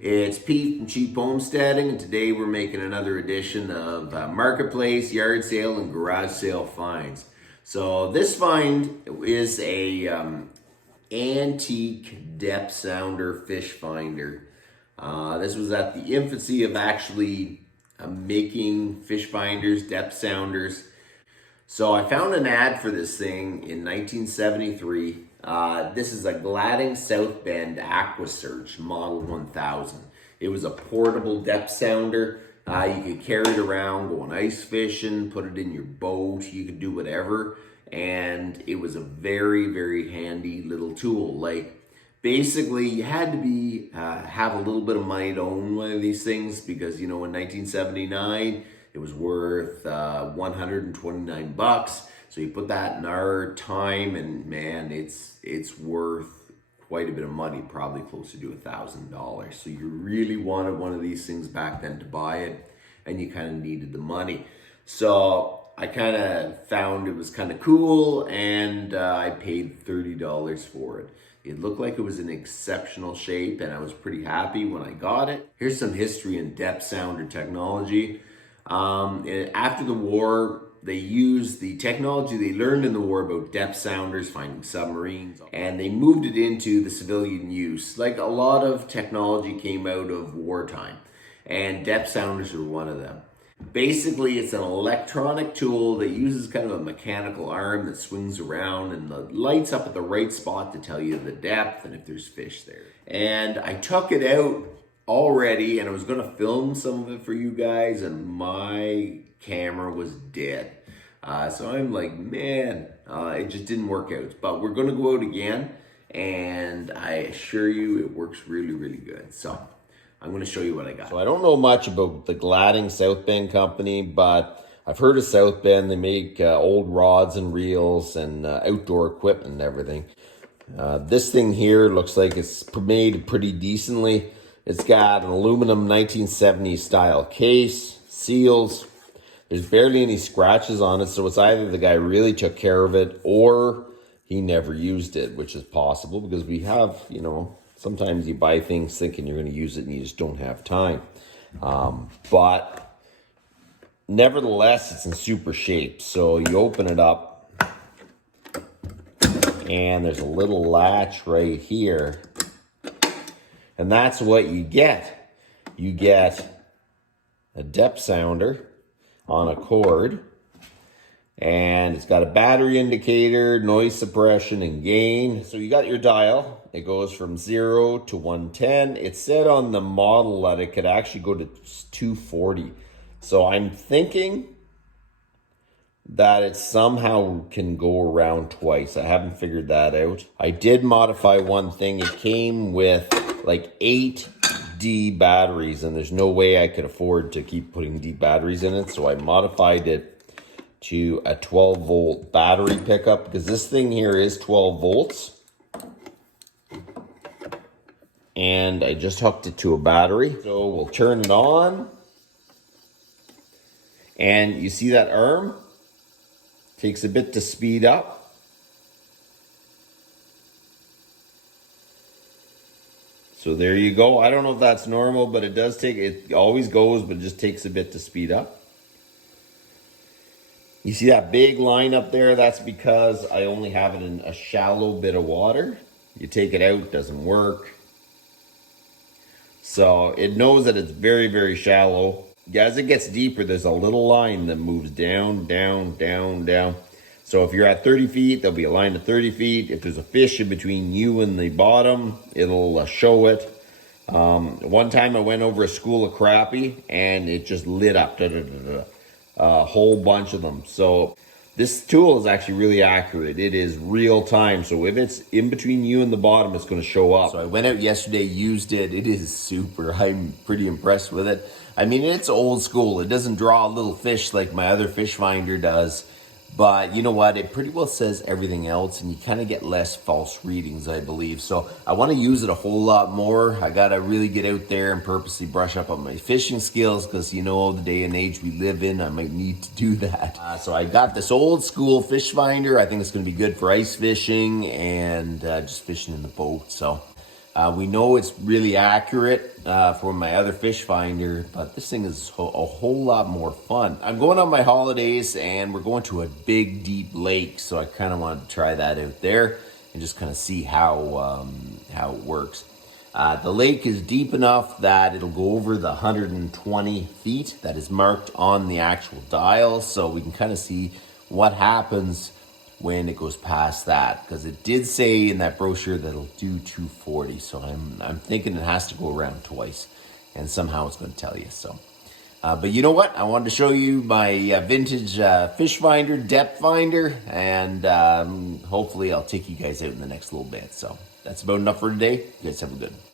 It's Pete from Cheap Homesteading, and today we're making another edition of Marketplace, Yard Sale, and Garage Sale finds. So this find is a antique depth sounder fish finder. This was at the infancy of actually making fish finders, depth sounders. So I found an ad for this thing in 1973. This is a Gladding South Bend AquaSearch Model 1000. It was a portable depth sounder. You could carry it around, going ice fishing, put it in your boat. You could do whatever. And it was a very, very handy little tool. Like, basically, you had to be have a little bit of money to own one of these things because, you know, in 1979, it was worth $129. So you put that in our time, and man, it's worth quite a bit of money, probably closer to $1,000. So you really wanted one of these things back then to buy it, and you kind of needed the money. So I kind of found it was kind of cool, and I paid $30 for it. It looked like it was in exceptional shape, and I was pretty happy when I got it. Here's some history in depth sounder technology. After the war, they used the technology they learned in the war about depth sounders, finding submarines, and they moved it into the civilian use. Like, a lot of technology came out of wartime, and depth sounders are one of them. Basically, it's an electronic tool that uses kind of a mechanical arm that swings around and lights up at the right spot to tell you the depth and if there's fish there. And I took it out already, and I was going to film some of it for you guys, and my camera was dead. So I'm like, man, it just didn't work out. But we're going to go out again, and I assure you it works really, really good. So I'm going to show you what I got. So I don't know much about the Gladding South Bend company, but I've heard of South Bend. They make old rods and reels and outdoor equipment and everything. This thing here looks like it's made pretty decently. It's got an aluminum 1970s style case, seals. There's barely any scratches on it, so it's either the guy really took care of it or he never used it, which is possible because we have, you know, sometimes you buy things thinking you're going to use it and you just don't have time. But nevertheless, it's in super shape. So you open it up, and there's a little latch right here. And that's what you get. You get a depth sounder on a cord, and it's got a battery indicator, noise suppression, and gain. So you got your dial. It goes from 0 to 110. It said on the model that it could actually go to 240. So I'm thinking that it somehow can go around twice. I haven't figured that out. I did modify one thing. It came with like 8 D batteries, and there's no way I could afford to keep putting D batteries in it, so I modified it to a 12-volt battery pickup, because this thing here is 12 volts. And I just hooked it to a battery. So we'll turn it on. And you see that arm? Takes a bit to speed up. So there you go. I don't know if that's normal, but it always goes, but it just takes a bit to speed up. You see that big line up there? That's because I only have it in a shallow bit of water. You take it out, it doesn't work. So it knows that it's very, very shallow. As it gets deeper, there's a little line that moves down, down, down, down. So if you're at 30 feet, there'll be a line at 30 feet. If there's a fish in between you and the bottom, it'll show it. One time I went over a school of crappie, and it just lit up. A whole bunch of them. So this tool is actually really accurate. It is real time. So if it's in between you and the bottom, it's going to show up. So I went out yesterday, used it. It is super. I'm pretty impressed with it. I mean, it's old school. It doesn't draw a little fish like my other fish finder does. But you know what? It pretty well says everything else, and you kind of get less false readings, I believe. So I want to use it a whole lot more. I got to really get out there and purposely brush up on my fishing skills because, you know, the day and age we live in, I might need to do that. So I got this old school fish finder. I think it's going to be good for ice fishing and just fishing in the boat. So We know it's really accurate for my other fish finder, but this thing is a whole lot more fun. I'm going on my holidays and we're going to a big, deep lake, so I kind of want to try that out there and just kind of see how it works. The lake is deep enough that it'll go over the 120 feet that is marked on the actual dial, so we can kind of see what happens when it goes past that, because it did say in that brochure that it'll do 240, so I'm thinking it has to go around twice, and somehow it's going to tell you. So but you know what, I wanted to show you my vintage fish finder, depth finder, and hopefully I'll take you guys out in the next little bit. So that's about enough for today. You guys have a good one.